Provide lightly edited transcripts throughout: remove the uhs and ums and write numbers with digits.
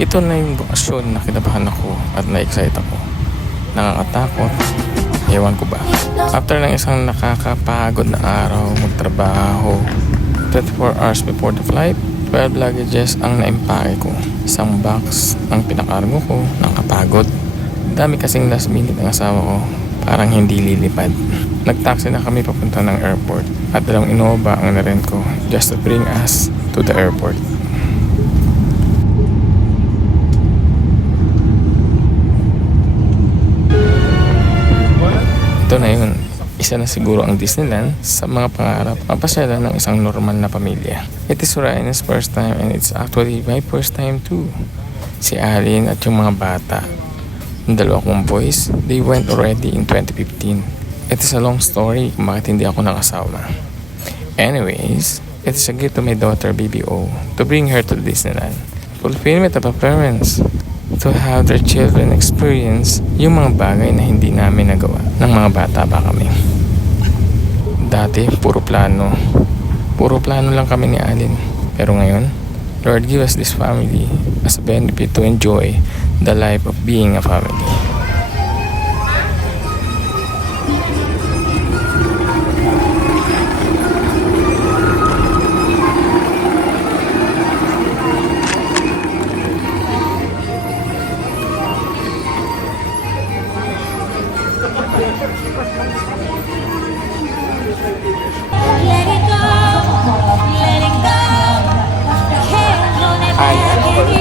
Ito na yung bakasyon na kinabahan ako at na-excite ako. Nakakatakot. Ewan ko ba. After ng isang nakakapagod na araw, magtrabaho, 24 hours before the flight, 12 luggages ang naimpake ko. Isang box ang pinakargo ko, nakapagod. Dami kasing last minute ang asawa ko, parang hindi lilipad. Nagtaxi na kami papunta ng airport at dalawang Innova ang narent ko just to bring us to the airport. Ito na yun. Isa na siguro ang Disneyland sa mga pangarap mapasyalan ng isang normal na pamilya. It is Ryan's first time and it's actually my first time too. Si Alin at yung mga bata, yung dalawa kong boys, they went already in 2015. It is a long story kung bakit hindi ako nakasama. Anyways, it is a gift to my daughter BBO to bring her to Disneyland. Fulfillment of our parents to have their children experience yung mga bagay na hindi namin nagawa ng mga bata pa kami. Dati, puro plano lang kami ni Alin. Pero ngayon, Lord give us this family as a benefit to enjoy the life of being a family. Let it go, let it go. Can't hold it back anymore.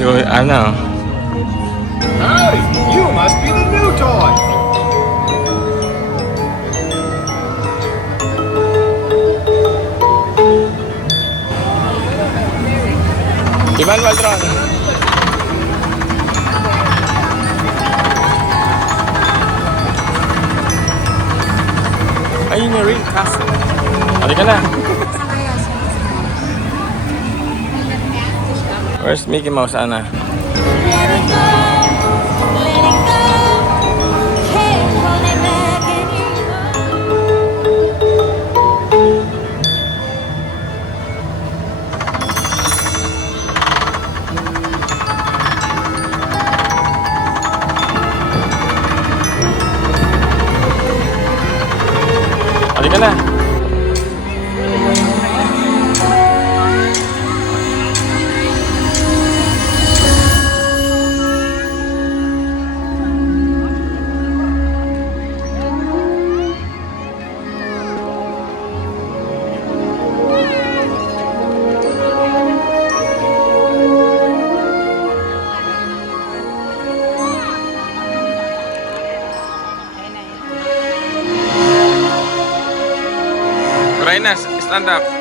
Yung ano, Howdy! You must be the new toy! Ivan Waldron. Ayun yung ring castle. Halika na. Where's Mickey Mouse, Ana? Let it go, let it go. Can't hold it back anymore. Halika na. Rainas, stand up.